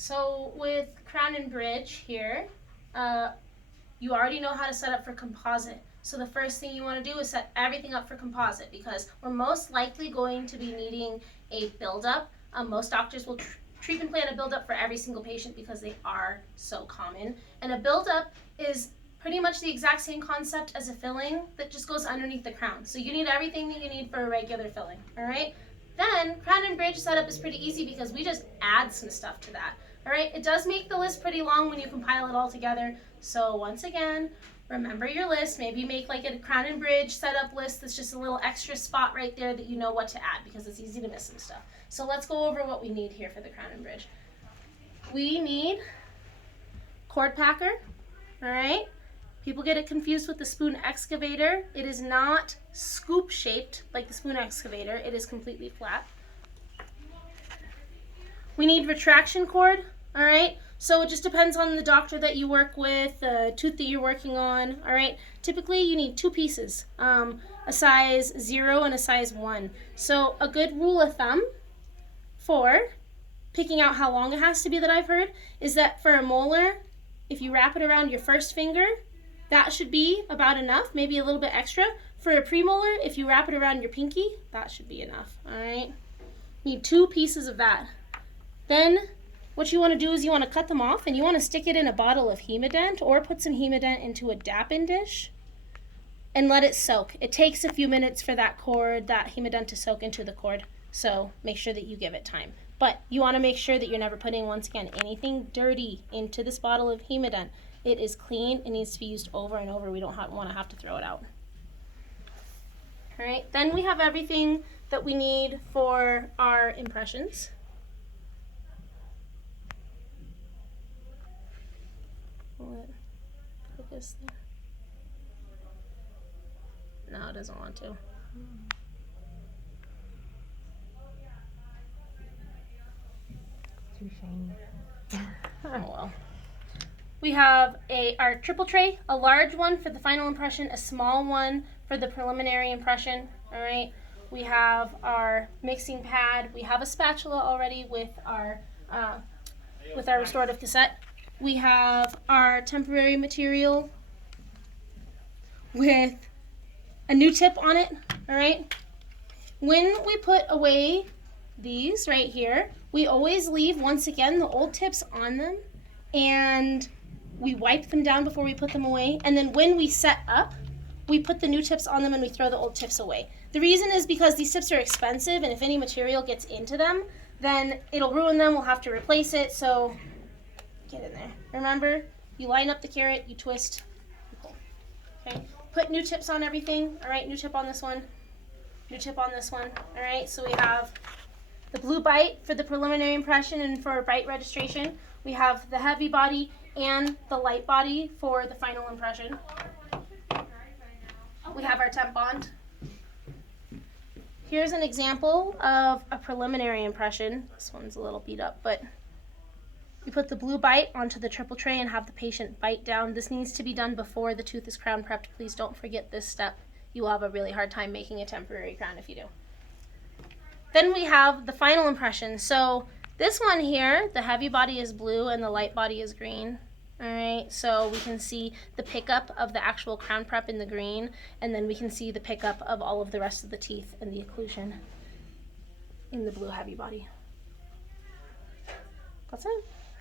So with Crown and Bridge here, you already know how to set up for composite. So the first thing you want to do is set everything up for composite because we're most likely going to be needing a buildup. Most doctors will treatment plan a buildup for every single patient because they are so common. And a buildup is pretty much the exact same concept as a filling that just goes underneath the crown. So you need everything that you need for a regular filling, all right? Then Crown and Bridge setup is pretty easy because we just add some stuff to that. All right, it does make the list pretty long when you compile it all together. So once again, remember your list. Maybe make like a Crown and Bridge setup list that's just a little extra spot right there that you know what to add because it's easy to miss some stuff. So let's go over what we need here for the Crown and Bridge. We need cord packer, all right? People get it confused with the spoon excavator. It is not scoop shaped like the spoon excavator. It is completely flat. We need retraction cord, all right? So it just depends on the doctor that you work with, the tooth that you're working on, all right? Typically you need two pieces, a size 0 and a size 1. So a good rule of thumb for picking out how long it has to be that I've heard is that for a molar, if you wrap it around your first finger, that should be about enough, maybe a little bit extra. For a premolar, if you wrap it around your pinky, that should be enough, all right? You need 2 pieces of that. Then what you want to do is you want to cut them off and you want to stick it in a bottle of Hemident or put some Hemident into a Dappen dish and let it soak. It takes a few minutes for that cord, that Hemident to soak into the cord, so make sure that you give it time. But you want to make sure that you're never putting, once again, anything dirty into this bottle of Hemident. It is clean. It needs to be used over and over. We don't want to have to throw it out. All right, then we have everything that we need for our impressions. Will it focus there? No, it doesn't want to. Too shiny. Oh well. We have our triple tray, a large one for the final impression, a small one for the preliminary impression, all right? We have our mixing pad. We have a spatula already with our restorative cassette. We have our temporary material with a new tip on it, all right? When we put away these right here, we always leave, once again, the old tips on them, and we wipe them down before we put them away. And then when we set up, we put the new tips on them and we throw the old tips away. The reason is because these tips are expensive, and if any material gets into them, then it'll ruin them. We'll have to replace it, so get in there. Remember, you line up the carrot, you twist, you pull. Okay? Put new tips on everything. All right, new tip on this one, new tip on this one. All right, so we have the blue bite for the preliminary impression and for bite registration. We have the heavy body and the light body for the final impression. We have our temp bond. Here's an example of a preliminary impression. This one's a little beat up, but you put the blue bite onto the triple tray and have the patient bite down. This needs to be done before the tooth is crown prepped. Please don't forget this step. You will have a really hard time making a temporary crown if you do. Then we have the final impression. So this one here, the heavy body is blue and the light body is green. All right, so we can see the pickup of the actual crown prep in the green, and then we can see the pickup of all of the rest of the teeth and the occlusion in the blue heavy body. That's it.